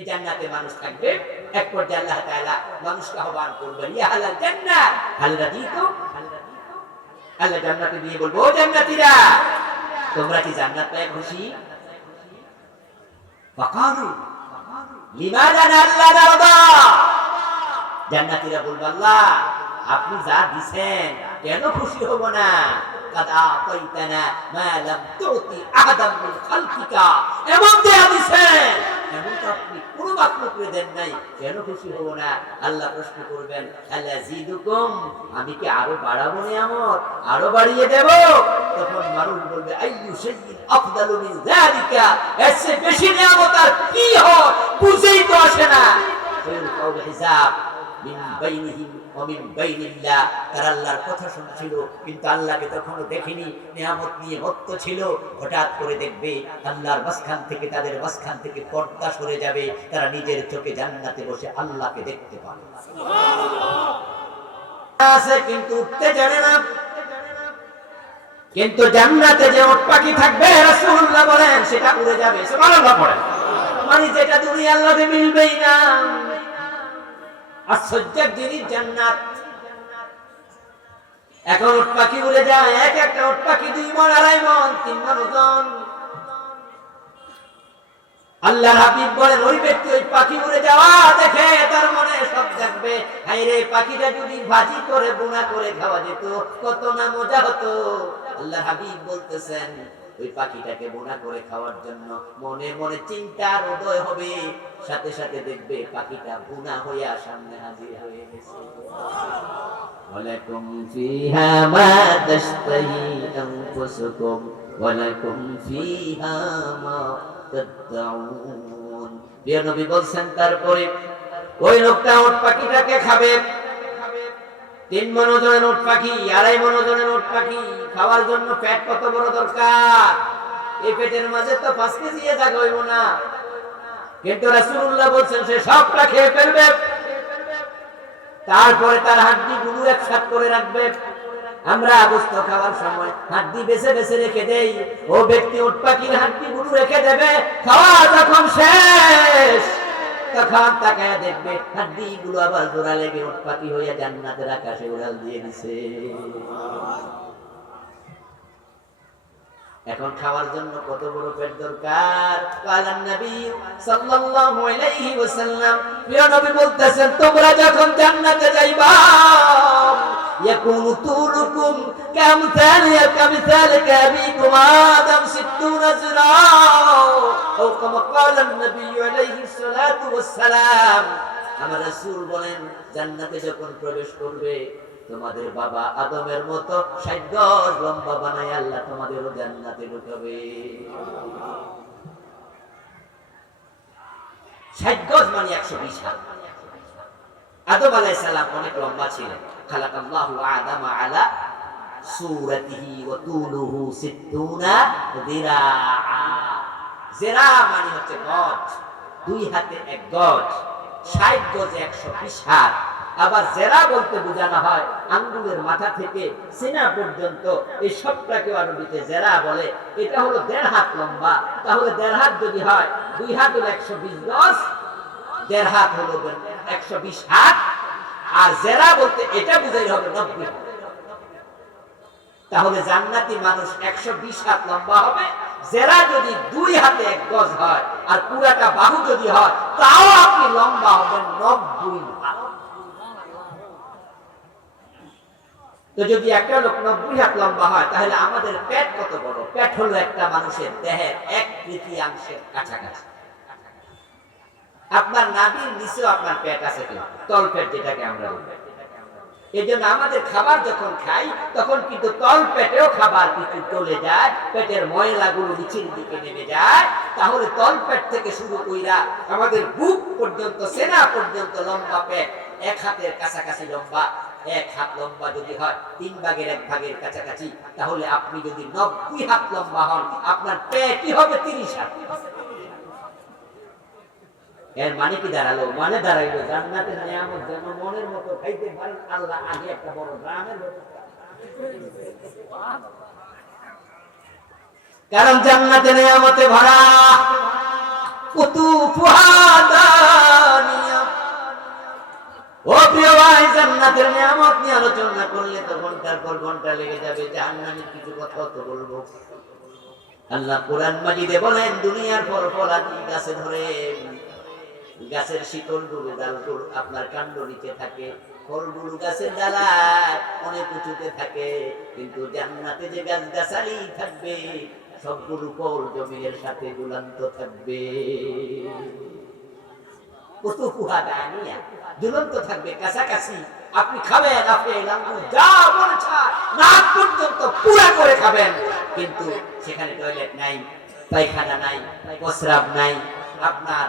এই জান্নাতে মানুষ থাকবে। এক পর্যায়ে আল্লাহ তাআলা মানুষকে আহ্বান করবেন, ইয়া আহলাল জান্নাহ হাল রাদিতুম। আল্লাহ জান্নাতে দিয়ে বলবো, ও জান্নাতীরা, তোমরা কি জান্নাত পেয়ে খুশি? ফাকালু লিমাযা লা নারদা। জান্নাতীরা বলবে, আল্লাহ আপনি যা দিবেন কেন খুশি হব না? কাদ আতাইতানা মা লাম তুতি আহাদাম মিন খালকিকা। এমন দেয়া দিবেন এমন তো আপনি কোনো মাখলুককে দেন নাই, কেন খুশি হব না? আল্লাহ প্রশ্ন করবেন, আলাযীদুকুম, আমি কি আরো বাড়াবো নিয়ামত, আরো বাড়িয়ে দেব? তখন মানুষ বলবে, আইয়ু শাইইন আফদালু মিন যালিকা, এর চেয়ে বেশি নিয়ামত আর কি হয় বুঝেই তো আসে না। ফায়ালকাউ হিসাব মিন বাইনিহিম ওয়া মিন বাইনিল্লাহ। তারা আল্লাহর কথা শুনছিল কিন্তু আল্লাহকে তখনও দেখিনি, নিয়ামত নিয়ে মত্ত ছিল। হঠাৎ করে দেখবে আল্লাহর মাঝখান থেকে, তাদের মাঝখান থেকে পর্দা সরে যাবে, তারা নিজের চোখে জান্নাতে বসে আল্লাহকে দেখতে পাবে। আছে কিন্তু উঠতে জানে না। কিন্তু জান্নাতে যে উট পাখি থাকবে রাসূলুল্লাহ বলেন সেটা উড়ে যাবে। সুবহানাল্লাহ পড়েন। মানে যেটা দুনিয়ার আল্লাহকে মিলবেই না। আশ্চর্যের জিনিস জান্নাত। এখন উট পাখি উড়ে যায়, এক একটা উট পাখি 2 মণ, 2.5 মণ, 3 মণ ওজন। আল্লাহর হাবিব বলেন, ওই ব্যক্তি ওই পাখি উড়ে যাওয়া দেখে তার মনে সব জাগবে, হায়রে পাখিটা যদি ভাজি করে বোনা করে খাওয়া যেত কত না মজা হতো। আল্লাহর হাবিব বলতেছেন, ওই পাখিটাকে বোনা করে খাওয়ার জন্য মনে মনে চিন্তার উদয় হবে, সাথে সাথে দেখবে পাখিটা বোনা হইয়া সামনে হাজির হয়ে গেছে। ওয়ালাকুম ফিহা মা তাশতাহি আনফুসুকুম ওয়ালাকুম ফিহা মা তাদউন। প্রিয় নবী বলেন, তারপরে ওই লোকটা উট পাখিটাকে খাবে। 3 মণ ওজনের উট পাখি, 2.5 মণ ওজনের উট পাখি খাওয়ার জন্য পেট কত বড় দরকার? এই পেটের মাঝে তো 5 কেজি জায়গা হইব না। কিন্তু রাসূলুল্লাহ বলেন সে সবটা খেয়ে ফেলবে, তারপরে তার হাড্ডি গুলো একসাথে করে রাখবে। আমরা গোশত খাওয়ার সময় হাড্ডি বেছে বেছে রেখে দেই, ও ব্যক্তি উট পাখির হাড্ডি গুলো রেখে দেবে। খাওয়া যখন শেষ তখন তাকায় দেখবে হাড্ডি গুলো আবার জোড়া লেগে উট পাখি হইয়া জান্নাতের আকাশে উড়াল দিয়ে দিছে। এখন খাওয়ার জন্য কত বড় পেট দরকার? কালান নবী সাল্লাল্লাহু আলাইহি ওয়াসাল্লাম, প্রিয় নবী বলতেছেন, তোমরা যখন জান্নাতে যাইবা ইয়াকুনু তুলুকুম কামসাল কাবিকুম আদম 60 জিরা, ও কামা কালান নবী আলাইহি সালাতু ওয়াসসালাম। আমার রাসূল বলেন, জান্নাতে যখন প্রবেশ করবে তোমাদের বাবা আদমের মতো 60 গজ লম্বা বানায় আল্লাহ তোমাদেরও জান্নাতে ঢুকাবে। 60 গজ মানে 120 হাত। আদম আলাইহিস সালাম অনেক লম্বা ছিলেন। খালাকাল্লাহু আদামা আলা সূরাতিহি ওয়া তুলুহু 60 যিরাআ। যিরা মানে হচ্ছে গজ, 2 হাতে 1 গজ। 60 গজে 120 হাত। আবার জেরা বলতে বোঝানো হয় আঙ্গুলের মাথা থেকে সিনা পর্যন্ত, এই সবটাকে আরবিতে জেরা বলে। এটা হলো 1.5 হাত লম্বা। তাহলে 1.5 হাত যদি হয়, 2 হাত হলো 120 গজ, 1.5 হাত হলো 120 হাত। আর জেরা বলতে এটা বুঝাই হবে 90 হাত। তাহলে জান্নাতি মানুষ 120 হাত লম্বা হবে। জেরা যদি 2 হাতে 1 গজ হয় আর পুরাটা বাহু যদি হয়, তাও আপনি লম্বা হবেন 90 হাত। তো যদি একটা লোক 90 হাত লম্বা হয়, তাহলে আমাদের পেট কত বড়? পেট হলো একটা মানুষের দেহের 1/3 কাছাকাছি। আপনার নাভির নিচেও আপনার পেট আছে, কিন্তু তল পেট যেটাকে আমরা বলি। এই জন্য আমাদের খাবার যখন খাই তখন কিন্তু তল পেটেও খাবার কিছু চলে যায়, পেটের ময়লাগুলো নিচের দিকে নেমে যায়। তাহলে তল পেট থেকে শুরু কইরা আমাদের বুক পর্যন্ত, সেনা পর্যন্ত লম্বা পেট, 1 হাতের কাছাকাছি লম্বা। 1 হাত লম্বা যদি হয় 3 ভাগের 1 ভাগের কাছাকাছি, তাহলে আপনি যদি 90 হাত লম্বা হন, আপনার পেটই হবে 30 হাত। এর মানে কি দাঁড়ালো? মানে দাঁড়াইলো জান্নাতের নিয়ামত যেন মনের মতো খাইতে পারেন, আল্লাহ আগে একটা বড় গ্রামের ব্যবস্থা। কারণ জান্নাতের নিয়ামতে ভরা কুতুফুহা ও প্রিয় ভাই, জান্নাতের নিয়ামত নিয়ে আলোচনা করলে তো ঘন্টার পর ঘন্টা লেগে যাবে। জাহান্নামের কিছু কথা তো বলবো। আল্লাহ কোরআন মাজিদে বলেন, দুনিয়ার ফল ফলাদি গাছে ধরে, গাছের শিকড় গুলো ডালগুলো আপনার কাণ্ড নিচে থাকে, ফলগুলো গাছের ডালায় অনেক উঁচুতে থাকে, কিন্তু জান্নাতে যে গাছ গাছালি থাকবে সবগুলো ফল জমিনের সাথে ঝুলন্ত থাকবে। ঝুলন্ত থাকবে কাছাকাছি। আপনি খাবেন, আপেল আঙ্গুর যা মনে চায় নাক পর্যন্ত পুরা করে খাবেন, কিন্তু সেখানে টয়লেট নাই, পায়খানা নাই, প্রস্রাব নাই, আপনার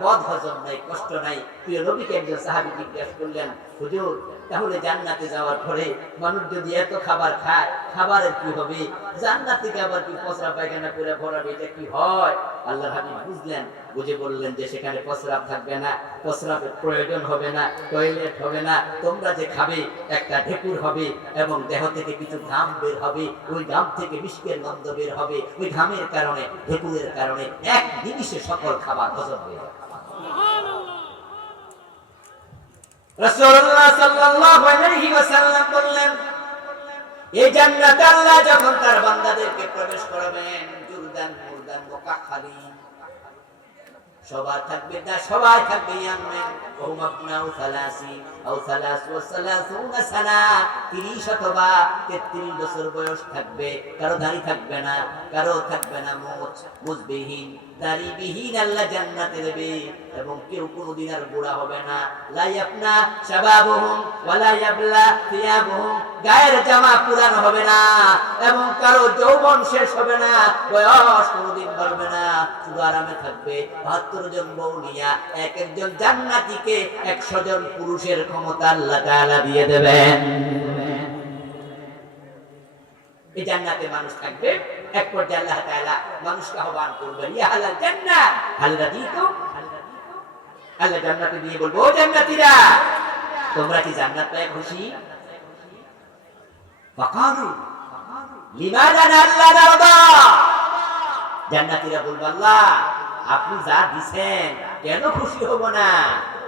বদ হজম নাই, কষ্ট নাই। প্রিয় নবীকে একজন সাহাবী জিজ্ঞাসা করলেন, হুজুর তাহলে জান্নাতে যাওয়ার পরে মানুষ যদি এত খাবার খায়, খাবারের কি হবে? জান্নাত থেকে আবার কি প্রস্রাব পায়খানা করে ভরাবে, এটা কি হয়? আল্লাহর হাবিব বুঝলেন, বুঝে বললেন যে সেখানে প্রস্রাব থাকবে না, প্রস্রাবের প্রয়োজন হবে না, টয়লেট হবে না। তোমরা যে খাবে একটা ঢেকুর হবে এবং দেহ থেকে কিছু ঘাম বের হবে, ওই ঘাম থেকে মিষ্কের গন্ধ বের হবে। ওই ঘামের কারণে, ঢেকুরের কারণে এক নিমিষে সকল খাবার হজম হয়ে যাবে। রাসূলুল্লাহ সাল্লাল্লাহু আলাইহি ওয়াসাল্লাম বললেন, এই জান্নাতে আল্লাহ যখন তার বান্দাদেরকে প্রবেশ করাবেন, জুরদান মুরদান মুকাখালি সবাই থাকবে না, সবাই থাকবে ইয়ামমেন ওহুম আবনাউ 30 আও 33 সানা, 30 অথবা 33 বছর বয়স থাকবে। কারো দাড়ি থাকবে না, কারো থাকবে না মুছ, মুজবিহীন দাড়িবিহীন আল্লাহ জান্নাতে দেবে, এবং কেউ কোনোদিন আর বুড়া হবে না। লা ইয়াফনা শাবাবুহুম ওয়ালা ইয়াবলা থিয়াবুহুম, গায়ের জামা পুরানো হবে না এবং কারো যৌবন শেষ হবে না, বয়স কোনোদিন বাড়বে না, শুধু আরামে থাকবে। 72 জন বউ নিয়া এক একজন জান্নাতীকে 100 জন পুরুষের ক্ষমতা আল্লাহ তাআলা দিয়ে দেবেন। এই জান্নাতে মানুষ থাকবে, এক পর্যায়ে আল্লাহ তাআলা মানুষকে আহ্বান করবেন, ইয়া আহলাল জান্নাহ হাল রাদিতুম। আল্লাহ জান্নাতে দিয়ে বলবো, ও জান্নাতীরা তোমরা কি জান্নাত পেয়ে খুশি? ফাকালু লিমাযা লা নারদা, জান্নাতীরা বলবে, আল্লাহ আপনি যা দিবেন কেন খুশি হব না?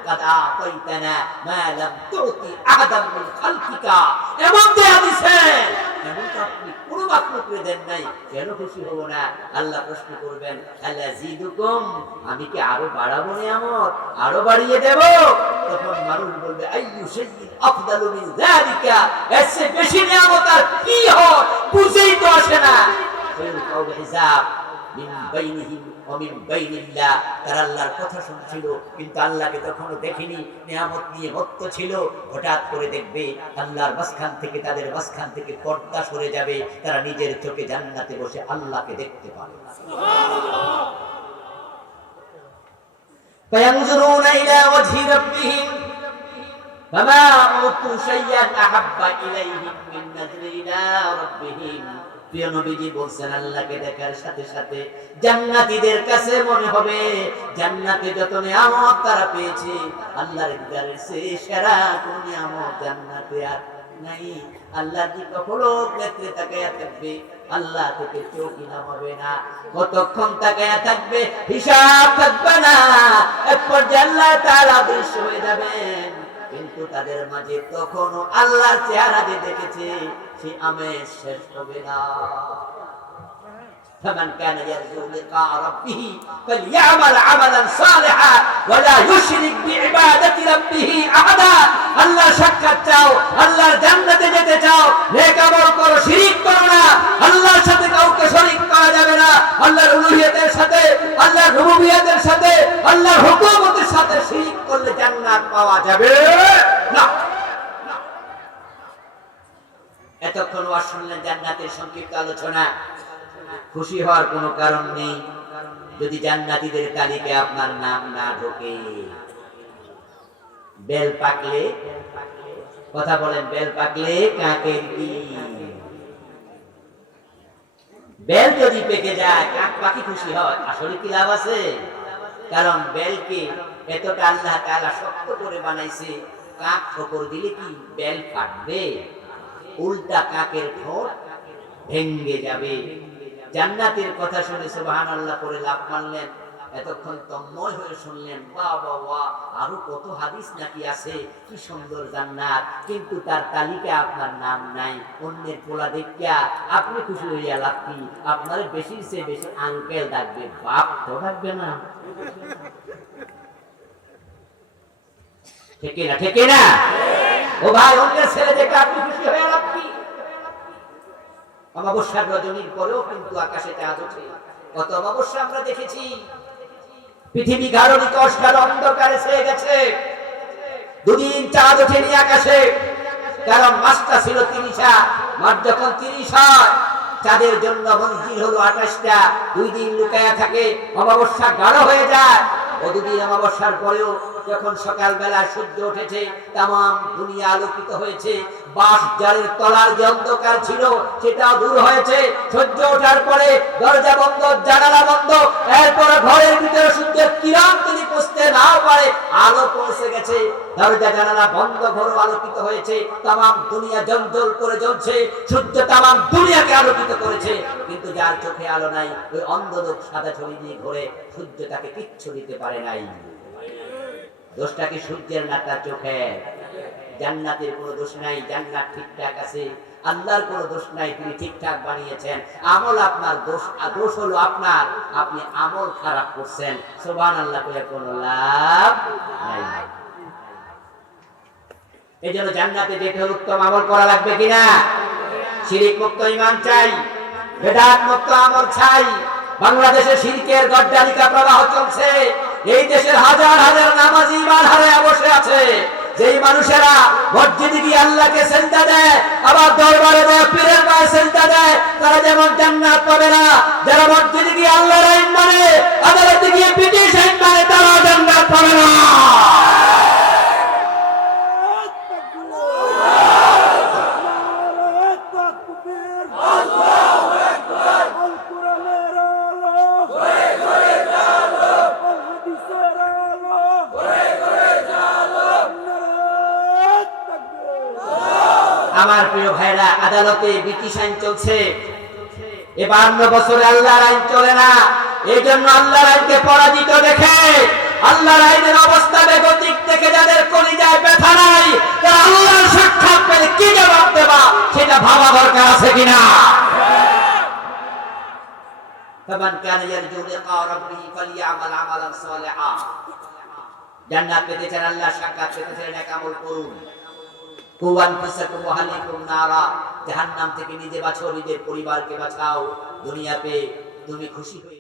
কাদা তাইতানা মা লাম তুতি আহাদাম মিন খালকিকা, এমন দেয়া দিবেন এমন তো আপনি কোন মাখলুককে দেন নাই, কেন খুশি হব না? আল্লাহ প্রশ্ন করবেন, আলাযীদুকুম, আমি কি আরো বাড়াবো নিয়ামত, আরো বাড়িয়ে দেব? তখন মানুষ বলবে, আইয়ু শাইইন আফদালু মিন যালিকা, এর চেয়ে বেশি নিয়ামত আর কি হয়, বুঝেই তো আসে না। ফায়ুলকাউ হিসাব মিন বাইনিহিম ওয়া মিন বাইনিল্লাহ, তারা আল্লাহর কথা শুনছিল কিন্তু আল্লাহকে তখনও দেখেনি, নিয়ামত নিয়ে মত্ত ছিল। হঠাৎ করে দেখবে আল্লাহর মাঝখান থেকে, তাদের মাঝখান থেকে পর্দা সরে যাবে, তারা নিজের চোখে জান্নাতে বসে আল্লাহকে দেখতে পাবে। সুবহানাল্লাহ। ফায়ানজুরুনা ইলা ওয়াজহি রাব্বিহিম ফামা উতু শাইয়ান আহাব্বা ইলাইহিম মিন নাজরি ইলা রাব্বিহিম। প্রিয় নবীজি বলছেন, আল্লাহকে দেখার সাথে সাথে জান্নাতীদের কাছে মনে হবে জান্নাতে যত নিয়ামত তারা পেয়েছে, আল্লাহর দিদারের চেয়ে সেরা কোন নিয়ামত জান্নাতে আর নাই। আল্লাহর দিকে পলক নেত্রে তাকায়া থাকবে, আল্লাহ থেকে চোখ নামাবে না। কতক্ষণ তাকায়া থাকবে হিসাব থাকবে না, এক পর্যায়ে আল্লাহ তাআলা দৃশ্য হয়ে যাবেন, কিন্তু তাদের মাঝে তখনও আল্লাহর চেহারা যে দেখেছে সে আমেজ শেষ হবে না। فمن كان يرجو لقاء ربه فليعمل عملا صالحا ولا يشرك بعبادة ربه أحدا। আল্লাহর সাক্ষাৎ চাও, আল্লাহর জান্নাতে যেতে চাও, নেক আমল করো, শিরক করো না। আল্লাহর সাথে কাউকে শরীক করা যাবে না। আল্লাহর উলুহিয়তের সাথে, আল্লাহর রুবুবিয়তের সাথে, আল্লাহর হুকুমতের সাথে শিরক করলে জান্নাত পাওয়া যাবে না। এতক্ষণ ওয়াজ শুনলেন জান্নাতের সংক্ষিপ্ত আলোচনা। খুশি হওয়ার কোনো কারণ নেই যদি জান্নাতীদের তালিকায় আপনার নাম না ঢোকে। বেল পাকলে, কথা বলেন, বেল পাকলে কাকের কি? বেল যদি পেকে যায়, কাক পাখি খুশি হয়, আসলে কি লাভ আছে? কারণ বেলকে এতটা আল্লাহ তাআলা শক্ত করে বানাইছে, কাক ঠোকর দিলে কি বেল ফাটবে? উল্টা কাকের ঠোঁট ভেঙে যাবে। জান্নাতের কথা শুনে সুবহানাল্লাহ করে লাফ মারলেন এতক্ষণ তন্ময় হয়ে শুনলেন, বাহ বাহ বাহ, আরো কত হাদিস নাকি আছে, কি সুন্দর জান্নাত, কিন্তু তার তালিকা আপনার নাম নাই। অন্যের পোলা দেখিয়া আপনি খুশি হইয়া লাভ কি? আপনার বেশির চেয়ে বেশি আঙ্কেল ডাকবে, বাপ তো ডাকবে না। ঠিক না? ঠিক না? ও ভাই, অন্যের ছেলে দেখে আপনি খুশি হয়ে লাভ কি? অমাবস্যার রজনীর পরেও কিন্তু আকাশে চাঁদ ওঠে। কত অমাবস্যা আমরা দেখেছি, পৃথিবী গাঢ় নিকষ গাঢ় অন্ধকারে ছেয়ে গেছে, দুদিন চাঁদ ওঠেনি আকাশে, কারণ মাসটা ছিল 30, মাস যখন 30 হয় চাঁদের জন্য মঞ্জিল হলো 28টা, 2 দিন লুকায়া থাকে, অমাবস্যা গাঢ় হয়ে যায়। ও দুদিন অমাবস্যার পরেও যখন সকালবেলা সূর্য উঠেছে, তামাম দুনিয়া আলোকিত হয়েছে, বাঁশ জারের তলার যে অন্ধকার ছিল সেটাও দূর হয়েছে। সূর্য ওঠার পরে দরজা বন্ধ, জানালা বন্ধ, এরপর ঘরের ভিতরে সূর্যের কিরণ যদি পৌঁছতে নাও পারে, আলো পৌঁছে গেছে, দরজা জানালা বন্ধ, ঘর আলোকিত হয়েছে, তামাম দুনিয়া জ্বলজ্বল করে জ্বলছে, সূর্য তামাম দুনিয়াকে আলোকিত করেছে। কিন্তু যার চোখে আলো নাই, ওই অন্ধ লোক সাদা ছড়ি দিয়ে ঘুরে, সূর্য তাকে কিচ্ছু দিতে পারে নাই। দোষটা কি সূর্যের না তার চোখের? জান্নাতের কোনো দোষ নাই, জান্নাত ঠিকঠাক আছে, আল্লাহর কোনো দোষ নাই, তিনি ঠিকঠাক বানিয়েছেন। আমল আপনার দোষ, দোষ হলো আপনার, আপনি আমল খারাপ করছেন। সুবহানাল্লাহ কইয়া কোনো লাভ নাই। এই জন্য জান্নাতে যেতে হলে উত্তম আমল করা লাগবে কিনা? শিরক মুক্ত ঈমান চাই, বেদাত মুক্ত আমল চাই। বাংলাদেশে শিরকের গড্ডালিকা প্রবাহ চলছে। এই দেশের হাজার হাজার নামাজি ঈমান হারায় বসে আছে। যেই মানুষেরা মসজিদে গিয়ে আল্লাহকে সিজদা দেয়, আবার দরবারে দেয় পীরের পায়ে সিজদা দেয়, তারা যেমন জান্নাত পাবে না, যারা মসজিদে গিয়ে আল্লাহর আইন মানে, আদালতে গিয়ে ব্রিটিশ আইন মানে, তারা জান্নাত পাবে না। আমার প্রিয় ভাইরা, আদালতে ব্রিটিশ আইন চলছে, এ 52 বছরে আল্লাহর আইন চলে না। এই জন্য আল্লাহর আইনকে পরাজিত দেখে, আল্লাহর আইনের অবস্থা বেগতিক দেখে যাদের কলিজায় ব্যথা নাই, তারা আল্লাহর সাক্ষাৎ পেলে কি জবাব দেবা সেটা ভাবা দরকার আছে কিনা। ফামান কানা ইয়ারজু লিকা রাব্বিহি ফালইআমাল আমালান সালিহা। জান্নাত পেতে চান, আল্লাহর সাক্ষাৎ পেতে চান, নেক আমল করুন। জাহান্নাম থেকে নিজে বাঁচাও, নিজের পরিবারকে বাঁচাও। দুনিয়াতে তুমি খুশি হয়ে